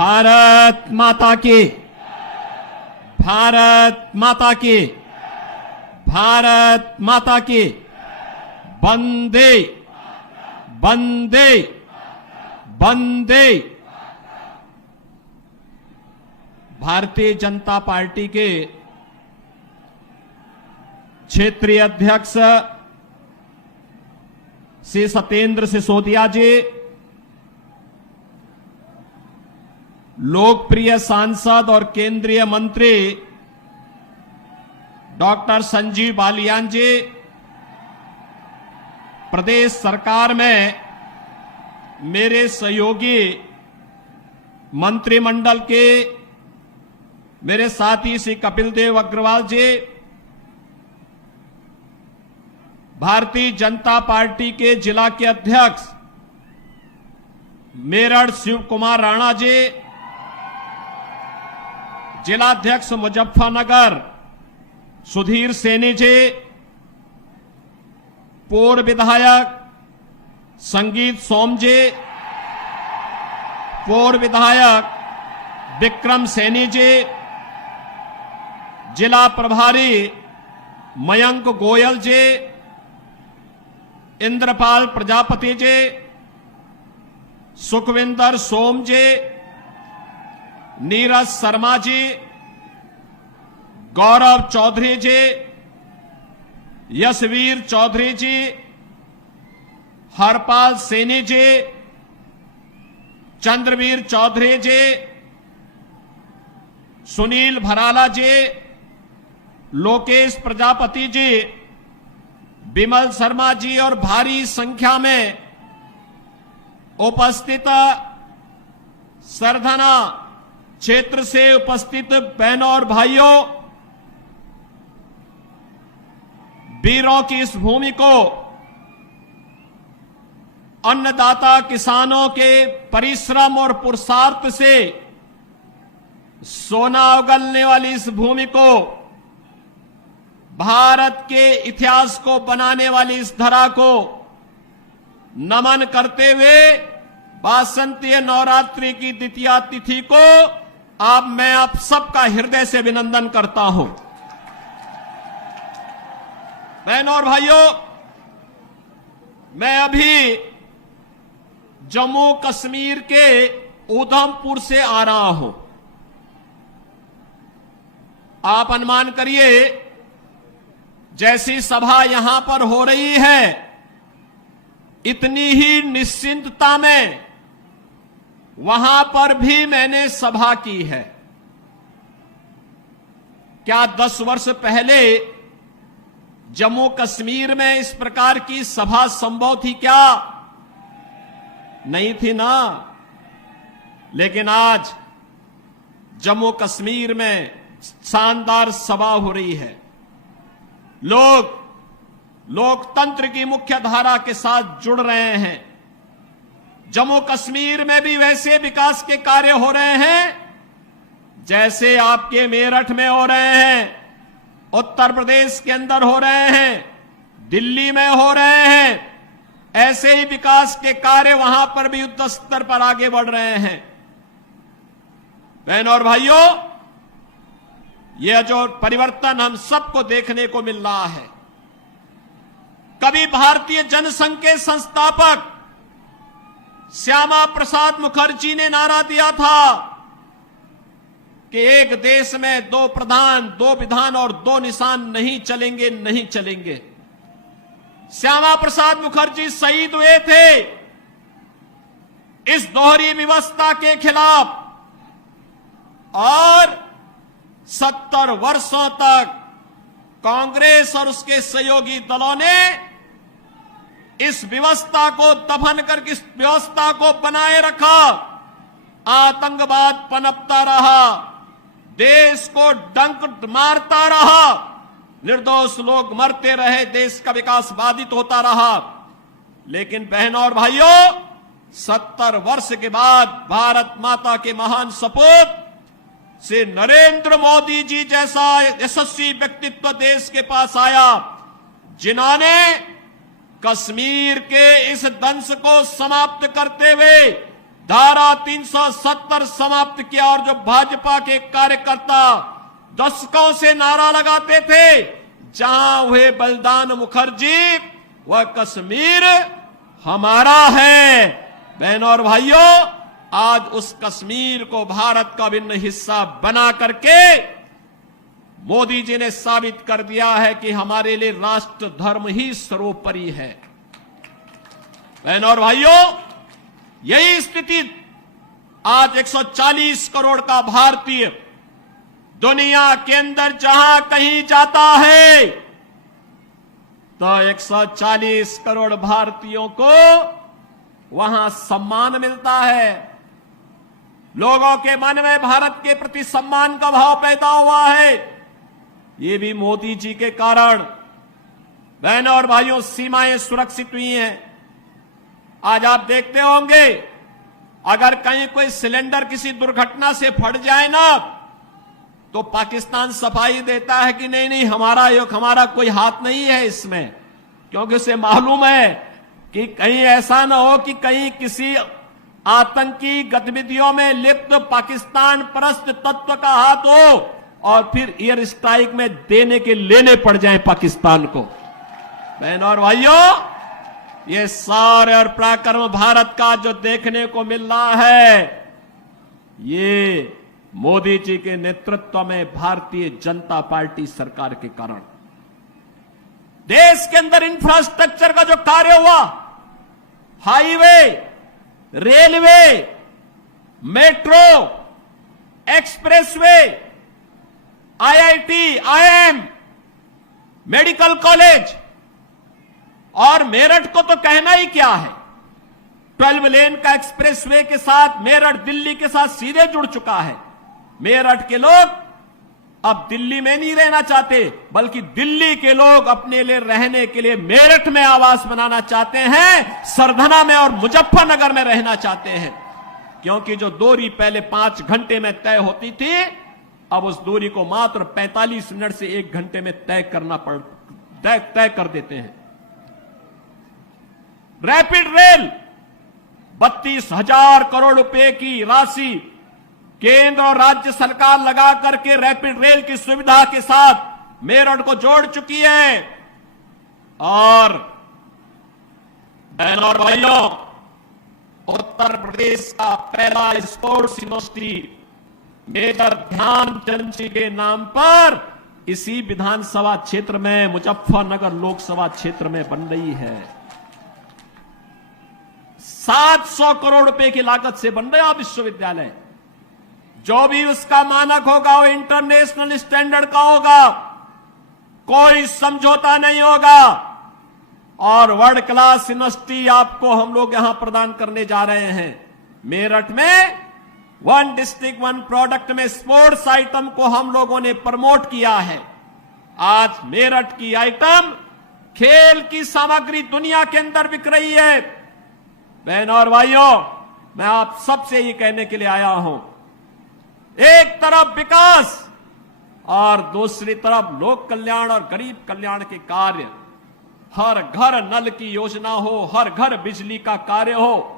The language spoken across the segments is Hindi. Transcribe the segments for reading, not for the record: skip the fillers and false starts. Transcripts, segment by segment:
भारत माता की, भारत माता की, भारत माता की। वंदे वंदे वंदे। भारतीय जनता पार्टी के क्षेत्रीय अध्यक्ष श्री सत्येंद्र सिसोदिया जी, लोकप्रिय सांसद और केंद्रीय मंत्री डॉक्टर संजीव बालियान जी, प्रदेश सरकार में मेरे सहयोगी मंत्रिमंडल के मेरे साथी श्री कपिल देव अग्रवाल जी, भारतीय जनता पार्टी के जिला के अध्यक्ष मेरठ शिव कुमार राणा जी, जिलाध्यक्ष मुजफ्फरनगर सुधीर सैनी जी, पूर्व विधायक संगीत सोम जी, पूर्व विधायक विक्रम सैनी जी, जिला प्रभारी मयंक गोयल जी, इंद्रपाल प्रजापति जी, सुखविंदर सोम जी, नीरज शर्मा जी, गौरव चौधरी जी, यशवीर चौधरी जी, हरपाल सैनी जी, चंद्रवीर चौधरी जी, सुनील भराला जी, लोकेश प्रजापति जी, विमल शर्मा जी और भारी संख्या में उपस्थित सरधना क्षेत्र से उपस्थित बहनों और भाइयों, वीरों की इस भूमि को अन्नदाता किसानों के परिश्रम और पुरुषार्थ से सोना उगलने वाली इस भूमि को, भारत के इतिहास को बनाने वाली इस धरा को नमन करते हुए वासंतीय नवरात्रि की द्वितीया तिथि को मैं आप सबका हृदय से अभिनंदन करता हूं। बहनों और भाइयों, मैं अभी जम्मू कश्मीर के उधमपुर से आ रहा हूं। आप अनुमान करिए, जैसी सभा यहां पर हो रही है, इतनी ही निश्चिंतता में वहां पर भी मैंने सभा की है। क्या 10 वर्ष पहले जम्मू कश्मीर में इस प्रकार की सभा संभव थी? क्या नहीं थी ना। लेकिन आज जम्मू कश्मीर में शानदार सभा हो रही है। लोग लोकतंत्र की मुख्य धारा के साथ जुड़ रहे हैं। जम्मू कश्मीर में भी वैसे विकास के कार्य हो रहे हैं जैसे आपके मेरठ में हो रहे हैं, उत्तर प्रदेश के अंदर हो रहे हैं, दिल्ली में हो रहे हैं। ऐसे ही विकास के कार्य वहां पर भी युद्ध स्तर पर आगे बढ़ रहे हैं। बहनों और भाइयों, यह जो परिवर्तन हम सबको देखने को मिल रहा है, कभी भारतीय जनसंघ के संस्थापक श्यामा प्रसाद मुखर्जी ने नारा दिया था कि एक देश में 2 प्रधान, 2 विधान और 2 निशान नहीं चलेंगे, नहीं चलेंगे। श्यामा प्रसाद मुखर्जी शहीद हुए थे इस दोहरी व्यवस्था के खिलाफ, और 70 वर्षों तक कांग्रेस और उसके सहयोगी दलों ने इस व्यवस्था को दफन करके इस व्यवस्था को बनाए रखा। आतंकवाद पनपता रहा, देश को डंक मारता रहा, निर्दोष लोग मरते रहे, देश का विकास बाधित होता रहा। लेकिन बहनों और भाइयों, 70 वर्ष के बाद भारत माता के महान सपूत से नरेंद्र मोदी जी जैसा यशस्वी व्यक्तित्व देश के पास आया, जिन्होंने कश्मीर के इस दंश को समाप्त करते हुए धारा 370 समाप्त किया और जो भाजपा के कार्यकर्ता दशकों से नारा लगाते थे जहां हुए बलिदान मुखर्जी वह कश्मीर हमारा है। बहनों और भाइयों, आज उस कश्मीर को भारत का भिन्न हिस्सा बना करके मोदी जी ने साबित कर दिया है कि हमारे लिए राष्ट्र धर्म ही सर्वोपरि है। बहनों और भाइयों, यही स्थिति आज 140 करोड़ का भारतीय दुनिया के अंदर जहां कहीं जाता है तो 140 करोड़ भारतीयों को वहां सम्मान मिलता है। लोगों के मन में भारत के प्रति सम्मान का भाव पैदा हुआ है। ये भी मोदी जी के कारण। बहनों और भाइयों, सीमाएं सुरक्षित हुई हैं। आज आप देखते होंगे अगर कहीं कोई सिलेंडर किसी दुर्घटना से फट जाए ना तो पाकिस्तान सफाई देता है कि नहीं नहीं हमारा कोई हाथ नहीं है इसमें, क्योंकि उसे मालूम है कि कहीं ऐसा ना हो कि कहीं किसी आतंकी गतिविधियों में लिप्त पाकिस्तान परस्त तत्व का हाथ हो और फिर एयर स्ट्राइक में देने के लेने पड़ जाए पाकिस्तान को। बहनों और भाइयों, ये शौर्य और पराक्रम भारत का जो देखने को मिल रहा है, ये मोदी जी के नेतृत्व में भारतीय जनता पार्टी सरकार के कारण। देश के अंदर इंफ्रास्ट्रक्चर का जो कार्य हुआ, highway, railway, metro, expressway, IIT, IIM, medical college, और मेरठ को तो कहना ही क्या है। 12 लेन का एक्सप्रेसवे के साथ मेरठ दिल्ली के साथ सीधे जुड़ चुका है। मेरठ के लोग अब दिल्ली में नहीं रहना चाहते, बल्कि दिल्ली के लोग अपने लिए रहने के लिए मेरठ में आवास बनाना चाहते हैं, सरधना में और मुजफ्फरनगर में रहना चाहते हैं। क्योंकि जो दूरी पहले 5 घंटे में तय होती थी, अब उस दूरी को मात्र 45 मिनट से 1 घंटे में तय कर देते हैं। रैपिड रेल 32,000 करोड़ रुपए की राशि केंद्र और राज्य सरकार लगा करके रैपिड रेल की सुविधा के साथ मेरठ को जोड़ चुकी है। और बहनों और भाइयों, उत्तर प्रदेश का पहला स्पोर्ट्स यूनिवर्सिटी मेजर ध्यानचंद जी के नाम पर इसी विधानसभा क्षेत्र में, मुजफ्फरनगर लोकसभा क्षेत्र में बन रही है। 700 करोड़ रुपए की लागत से बन रहा विश्वविद्यालय। जो भी उसका मानक होगा वो इंटरनेशनल स्टैंडर्ड का होगा, कोई समझौता नहीं होगा। और वर्ल्ड क्लास यूनिवर्सिटी आपको हम लोग यहां प्रदान करने जा रहे हैं। मेरठ में 1 डिस्ट्रिक्ट 1 प्रोडक्ट में स्पोर्ट्स आइटम को हम लोगों ने प्रमोट किया है। आज मेरठ की आइटम खेल की सामग्री दुनिया के अंदर बिक रही है। बहनों और भाइयों, मैं आप सबसे ये कहने के लिए आया हूं, एक तरफ विकास और दूसरी तरफ लोक कल्याण और गरीब कल्याण के कार्य। हर घर नल की योजना हो, हर घर बिजली का कार्य हो।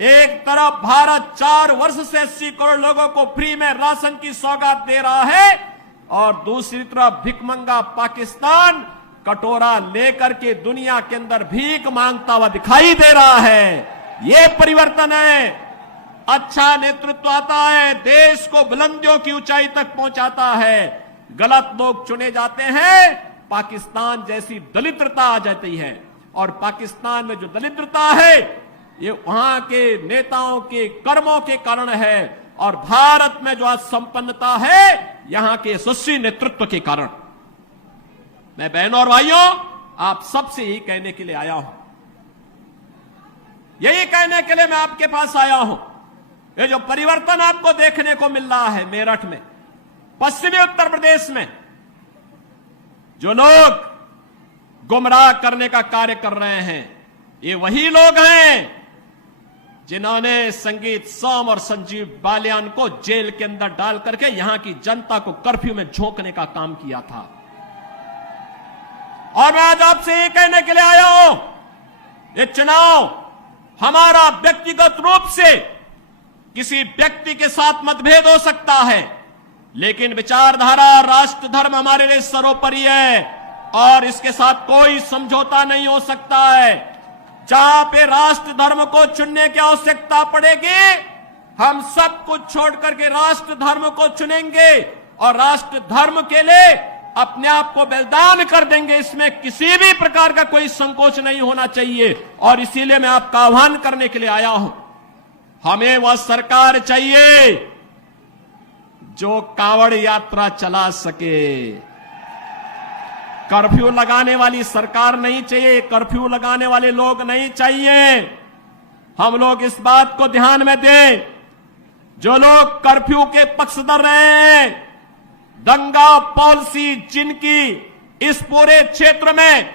एक तरफ भारत 4 वर्ष से 80 करोड़ लोगों को फ्री में राशन की सौगात दे रहा है और दूसरी तरफ भिखमंगा पाकिस्तान कटोरा लेकर के दुनिया के अंदर भीख मांगता हुआ दिखाई दे रहा है। ये परिवर्तन है। अच्छा नेतृत्व आता है, देश को बुलंदियों की ऊंचाई तक पहुंचाता है। गलत लोग चुने जाते हैं, पाकिस्तान जैसी दरिद्रता आ जाती है। और पाकिस्तान में जो दरिद्रता है ये वहां के नेताओं के कर्मों के कारण है, और भारत में जो आज संपन्नता है यहां के यशस्वी नेतृत्व के कारण। मैं बहनों और भाइयों, आप सबसे यही कहने के लिए आया हूं, यही कहने के लिए मैं आपके पास आया हूं। ये जो परिवर्तन आपको देखने को मिल रहा है मेरठ में, पश्चिमी उत्तर प्रदेश में, जो लोग गुमराह करने का कार्य कर रहे हैं, ये वही लोग हैं जिन्होंने संगीत सोम और संजीव बालियान को जेल के अंदर डाल करके यहां की जनता को कर्फ्यू में झोंकने का काम किया था। और मैं आज आपसे ये कहने के लिए आया हूं, ये चुनाव हमारा व्यक्तिगत रूप से किसी व्यक्ति के साथ मतभेद हो सकता है, लेकिन विचारधारा, राष्ट्र धर्म हमारे लिए सर्वोपरि है और इसके साथ कोई समझौता नहीं हो सकता है। जहां पे राष्ट्र धर्म को चुनने की आवश्यकता पड़ेगी, हम सब कुछ छोड़ करके राष्ट्र धर्म को चुनेंगे और राष्ट्र धर्म के लिए अपने आप को बलिदान कर देंगे। इसमें किसी भी प्रकार का कोई संकोच नहीं होना चाहिए और इसीलिए मैं आपका आह्वान करने के लिए आया हूं। हमें वह सरकार चाहिए जो कांवड़ यात्रा चला सके। कर्फ्यू लगाने वाली सरकार नहीं चाहिए, कर्फ्यू लगाने वाले लोग नहीं चाहिए। हम लोग इस बात को ध्यान में दें, जो लोग कर्फ्यू के पक्षधर रहे हैं, दंगा पॉलिसी जिनकी इस पूरे क्षेत्र में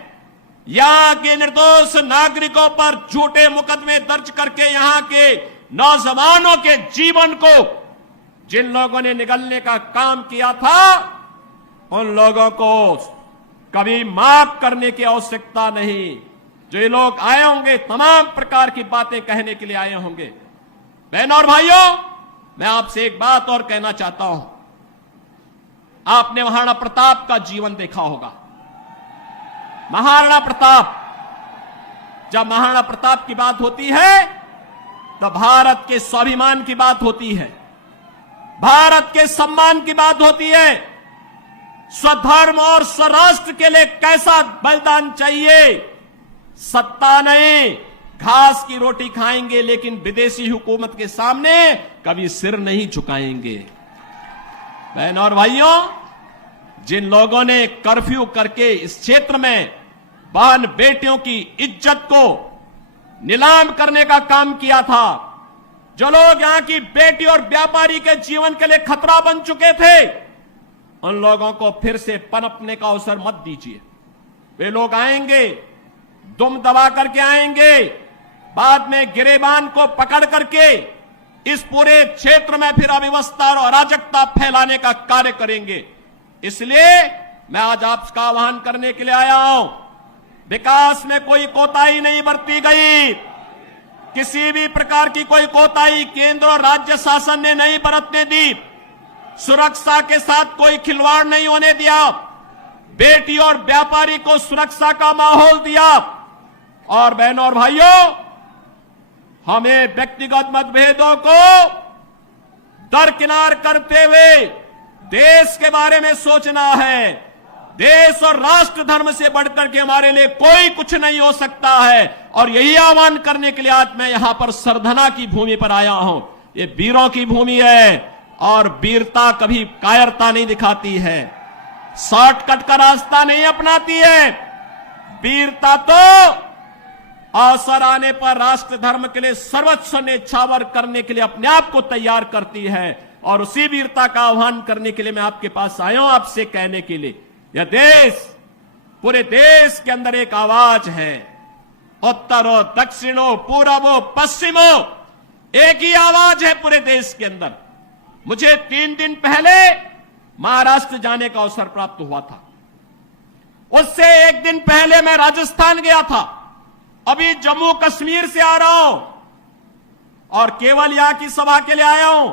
यहां के निर्दोष नागरिकों पर झूठे मुकदमे दर्ज करके यहां के नौजवानों के जीवन को जिन लोगों ने निगलने का काम किया था, उन लोगों को कभी माफ करने की आवश्यकता नहीं। जो ये लोग आए होंगे तमाम प्रकार की बातें कहने के लिए आए होंगे। बहनों और भाइयों, मैं आपसे एक बात और कहना चाहता हूं। आपने महाराणा प्रताप का जीवन देखा होगा। महाराणा प्रताप, जब महाराणा प्रताप की बात होती है तो भारत के स्वाभिमान की बात होती है, भारत के सम्मान की बात होती है। स्वधर्म और स्वराष्ट्र के लिए कैसा बलिदान चाहिए। सत्ता नहीं, घास की रोटी खाएंगे, लेकिन विदेशी हुकूमत के सामने कभी सिर नहीं झुकाएंगे। बहनों और भाइयों, जिन लोगों ने कर्फ्यू करके इस क्षेत्र में बहन बेटियों की इज्जत को नीलाम करने का काम किया था, जो लोग यहां की बेटी और व्यापारी के जीवन के लिए खतरा बन चुके थे, उन लोगों को फिर से पनपने का अवसर मत दीजिए। वे लोग आएंगे, दुम दबा करके आएंगे, बाद में गिरेबान को पकड़ करके इस पूरे क्षेत्र में फिर अव्यवस्था और अराजकता फैलाने का कार्य करेंगे। इसलिए मैं आज आपका आह्वान करने के लिए आया हूं। विकास में कोई कोताही नहीं बरती गई, किसी भी प्रकार की कोई कोताही केंद्र और राज्य शासन ने नहीं बरतने दी। सुरक्षा के साथ कोई खिलवाड़ नहीं होने दिया, बेटी और व्यापारी को सुरक्षा का माहौल दिया। और बहनों और भाइयों, हमें व्यक्तिगत मतभेदों को दरकिनार करते हुए देश के बारे में सोचना है। देश और राष्ट्र धर्म से बढ़कर के हमारे लिए कोई कुछ नहीं हो सकता है। और यही आह्वान करने के लिए आज मैं यहां पर सरधना की भूमि पर आया हूं। ये वीरों की भूमि है और वीरता कभी कायरता नहीं दिखाती है, शॉर्टकट का रास्ता नहीं अपनाती है। वीरता तो अवसर आने पर राष्ट्र धर्म के लिए सर्वस्व न्यौछावर करने के लिए अपने आप को तैयार करती है। और उसी वीरता का आह्वान करने के लिए मैं आपके पास आया हूं, आपसे कहने के लिए, यह देश, पूरे देश के अंदर एक आवाज है। उत्तरो, दक्षिणों, पूर्वो, पश्चिमो, एक ही आवाज है पूरे देश के अंदर। मुझे 3 दिन पहले महाराष्ट्र जाने का अवसर प्राप्त हुआ था। उससे 1 दिन पहले मैं राजस्थान गया था। अभी जम्मू कश्मीर से आ रहा हूं और केवल यहां की सभा के लिए आया हूं,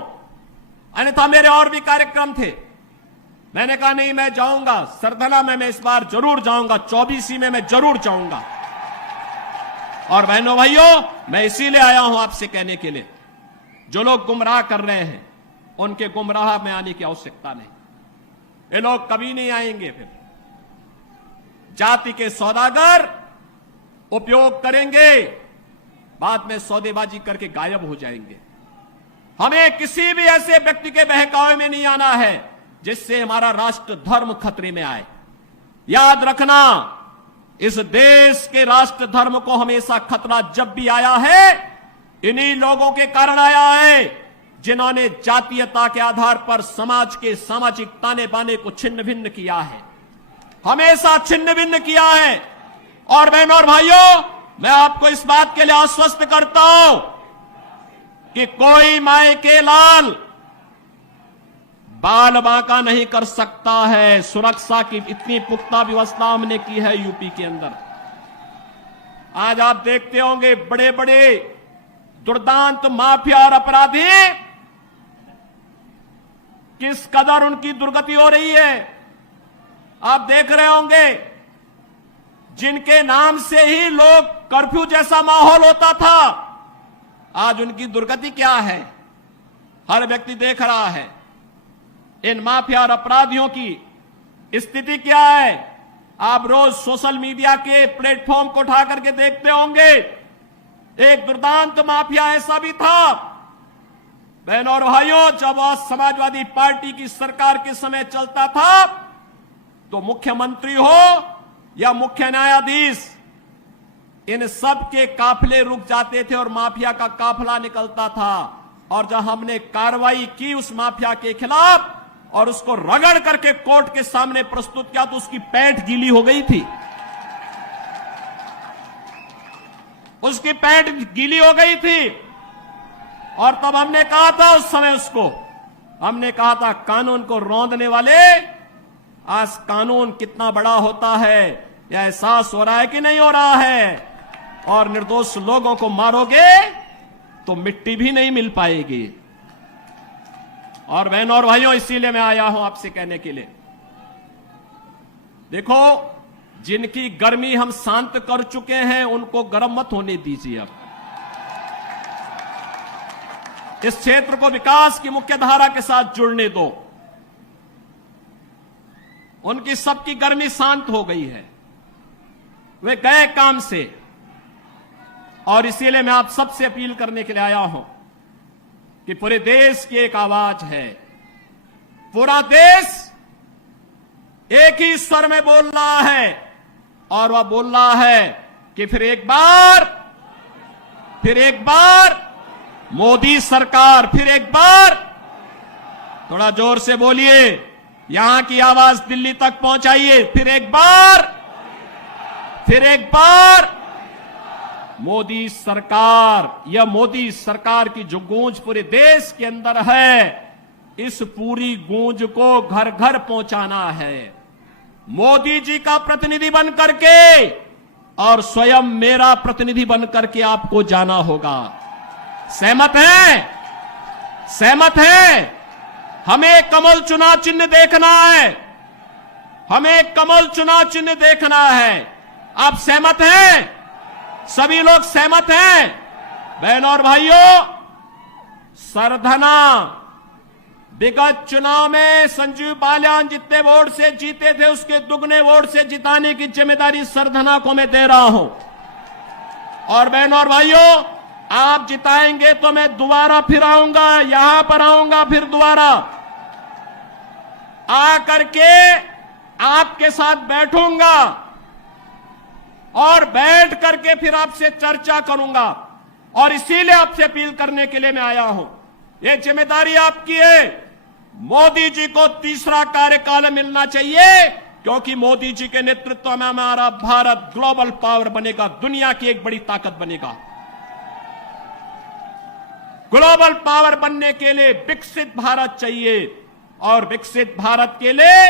अन्यथा मेरे और भी कार्यक्रम थे। मैंने कहा नहीं, मैं जाऊंगा सरधना में, मैं इस बार जरूर जाऊंगा, 24 में मैं जरूर जाऊंगा। और बहनों भाइयों, मैं इसीलिए आया हूं आपसे कहने के लिए, जो लोग गुमराह कर रहे हैं उनके गुमराह में आने की आवश्यकता नहीं। ये लोग कभी नहीं आएंगे। फिर जाति के सौदागर उपयोग करेंगे, बाद में सौदेबाजी करके गायब हो जाएंगे। हमें किसी भी ऐसे व्यक्ति के बहकावे में नहीं आना है जिससे हमारा राष्ट्र धर्म खतरे में आए। याद रखना, इस देश के राष्ट्र धर्म को हमेशा खतरा जब भी आया है, इन्हीं लोगों के कारण आया है जिन्होंने जातीयता के आधार पर समाज के सामाजिक ताने बाने को छिन्न भिन्न किया है, हमेशा छिन्न भिन्न किया है। और बहनों और भाइयों, मैं आपको इस बात के लिए आश्वस्त करता हूं कि कोई माए के लाल बाल बांका नहीं कर सकता है। सुरक्षा की इतनी पुख्ता व्यवस्था हमने की है यूपी के अंदर। आज आप देखते होंगे बड़े बड़े दुर्दांत माफिया और अपराधी किस कदर उनकी दुर्गति हो रही है। आप देख रहे होंगे, जिनके नाम से ही लोग कर्फ्यू जैसा माहौल होता था, आज उनकी दुर्गति क्या है, हर व्यक्ति देख रहा है। इन माफिया और अपराधियों की स्थिति क्या है, आप रोज सोशल मीडिया के प्लेटफॉर्म को उठा करके देखते होंगे। एक दुर्दांत माफिया ऐसा भी था, बहनों और भाइयों, जब वह समाजवादी पार्टी की सरकार के समय चलता था तो मुख्यमंत्री हो या मुख्य न्यायाधीश, इन सब के काफिले रुक जाते थे और माफिया का काफिला निकलता था। और जब हमने कार्रवाई की उस माफिया के खिलाफ और उसको रगड़ करके कोर्ट के सामने प्रस्तुत किया तो उसकी पैंट गीली हो गई थी, उसकी पैंट गीली हो गई थी। और तब हमने कहा था, उस समय उसको हमने कहा था, कानून को रौंदने वाले, आज कानून कितना बड़ा होता है यह एहसास हो रहा है कि नहीं हो रहा है। और निर्दोष लोगों को मारोगे तो मिट्टी भी नहीं मिल पाएगी। और बहनों और भाइयों, इसीलिए मैं आया हूं आपसे कहने के लिए, देखो, जिनकी गर्मी हम शांत कर चुके हैं उनको गर्म मत होने दीजिए। अब इस क्षेत्र को विकास की मुख्य धारा के साथ जुड़ने दो। उनकी सबकी गर्मी शांत हो गई है, वे गए काम से। और इसीलिए मैं आप सबसे अपील करने के लिए आया हूं कि पूरे देश की एक आवाज है, पूरा देश एक ही स्वर में बोल रहा है। और वह बोल रहा है कि फिर एक बार मोदी सरकार, फिर एक बार, थोड़ा जोर से बोलिए, यहां की आवाज दिल्ली तक पहुंचाइए, फिर एक बार मोदी सरकार। यह मोदी सरकार की जो गूंज पूरे देश के अंदर है, इस पूरी गूंज को घर घर पहुंचाना है। मोदी जी का प्रतिनिधि बन करके और स्वयं मेरा प्रतिनिधि बन करके आपको जाना होगा। सहमत हैं? सहमत हैं? हमें कमल चुनाव चिन्ह देखना है, हमें कमल चुनाव चिन्ह देखना है। आप सहमत हैं? सभी लोग सहमत हैं? बहनों और भाइयों, सरधना विगत चुनाव में संजीव बालियान जितने वोट से जीते थे उसके दुगने वोट से जिताने की जिम्मेदारी सरधना को मैं दे रहा हूं। और बहनों और भाइयों, आप जिताएंगे तो मैं दोबारा फिर आऊंगा, यहां पर आऊंगा, फिर दोबारा आकर के आपके साथ बैठूंगा और बैठ करके फिर आपसे चर्चा करूंगा। और इसीलिए आपसे अपील करने के लिए मैं आया हूं, यह जिम्मेदारी आपकी है। मोदी जी को तीसरा कार्यकाल मिलना चाहिए, क्योंकि मोदी जी के नेतृत्व में हमारा भारत ग्लोबल पावर बनेगा, दुनिया की एक बड़ी ताकत बनेगा। ग्लोबल पावर बनने के लिए विकसित भारत चाहिए, और विकसित भारत के लिए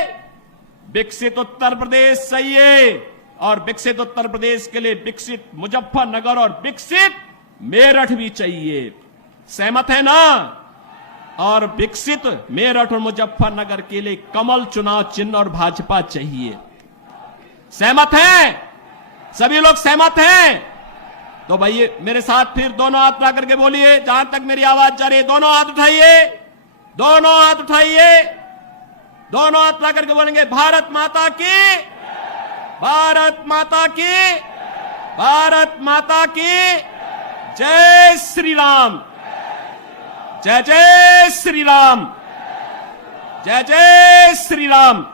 विकसित उत्तर प्रदेश चाहिए, और विकसित उत्तर प्रदेश के लिए विकसित मुजफ्फरनगर और विकसित मेरठ भी चाहिए। सहमत है ना? और विकसित मेरठ और मुजफ्फरनगर के लिए कमल चुनाव चिन्ह और भाजपा चाहिए। सहमत हैं? सभी लोग सहमत हैं? तो भाई मेरे साथ फिर दोनों हाथ उठा करके बोलिए, जहां तक मेरी आवाज जा रही है, दोनों हाथ उठाइए, दोनों हाथ उठाइए, दोनों हाथ उठा करके बोलेंगे, भारत माता की, भारत माता की, भारत माता की जय श्री राम, जय जय श्री राम, जय जय श्री राम।